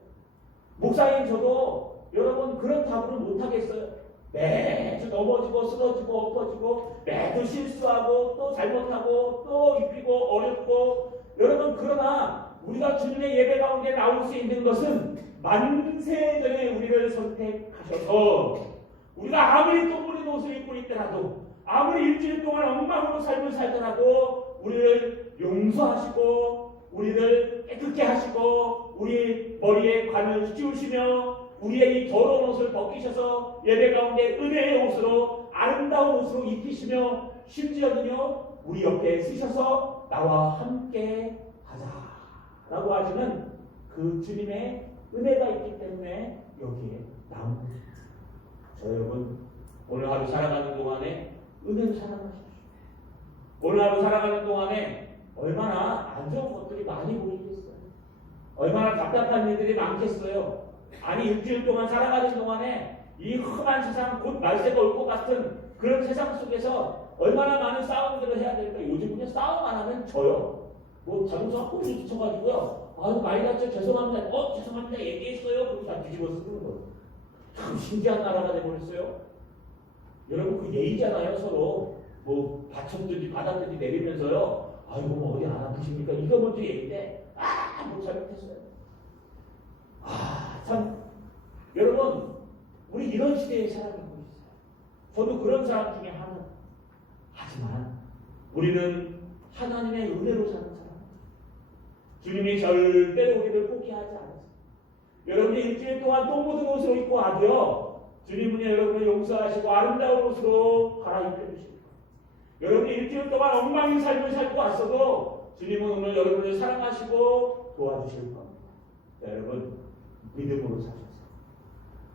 목사님 저도 여러분 그런 답을 못하겠어요. 매주 넘어지고 쓰러지고 엎어지고 매주 실수하고 또 잘못하고 또 입히고 어렵고, 여러분 그러나 우리가 주님의 예배 가운데 나올 수 있는 것은 만세전에 우리를 선택하셔서 우리가 아무리 똥 묻은 옷을 입고 있더라도, 아무리 일주일 동안 엉망으로 삶을 살더라도 우리를 용서하시고 우리를 깨끗게 하시고 우리 머리에 관을 씌우시며 우리의 이 더러운 옷을 벗기셔서 예배 가운데 은혜의 옷으로 아름다운 옷으로 입히시며 심지어는요 우리 옆에 쓰셔서 나와 함께 하자라고 하시는 그 주님의 은혜가 있기 때문에 여기에 나온 것입니다. 저 여러분 오늘 하루 살아가는 동안에 은혜로 살아가십시오. 오늘 하루 살아가는 동안에 얼마나 안 좋은 것들이 많이 보이겠어요. 얼마나 답답한 일들이 많겠어요. 아니 일주일 동안 살아가는 동안에 이 험한 세상, 곧 말세가 올 것 같은 그런 세상 속에서 얼마나 많은 싸움들을 해야 될까. 요즘 그냥 싸움 안 하면 져요. 뭐 자동차 꼴이 붙여가지고요, 아유 많이 났죠, 죄송합니다, 죄송합니다 얘기했어요, 그리고 다 뒤집어 쓰는 거예요. 참 신기한 나라가 되버렸어요. 여러분 그 예의잖아요. 서로 뭐 받쳤든지 받았든지 내리면서요, 아이고 뭐 어디 안 아프십니까, 이거 먼저 얘기인데 뭐 잘못했어요. 참 여러분 우리 이런 시대에 살아가고 있어요. 저도 그런 사람 중에 하나. 하지만 우리는 하나님의 은혜로 사는 사람. 주님이 절대로 우리를 포기하지 않으세요. 여러분이 일주일 동안 똥 묻은 옷으로 입고 와도요, 주님은 여러분을 용서하시고 아름다운 옷으로 갈아입혀 주시고, 여러분이 일주일 동안 엉망인 삶을 살고 왔어도 주님은 오늘 여러분을 사랑하시고 도와주실 겁니다. 여러분 믿음으로 사셔서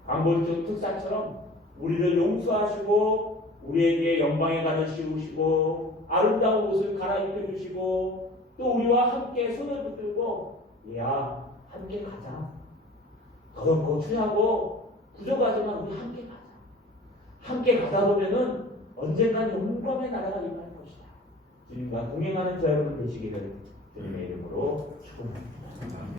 광복절 특사처럼 우리를 용서하시고 우리에게 영광의 가을 씌우시고 아름다운 옷을 갈아입혀 주시고 또 우리와 함께 손을 붙들고 야 함께 가자. 더는 고추하고 부족하지만 우리 함께 가자. 함께 가다 보면은 언젠간 영광의 나라가 임할 것이다. 주님과 동행하는 저 여러분 되시기를 주님의 이름으로 축원합니다.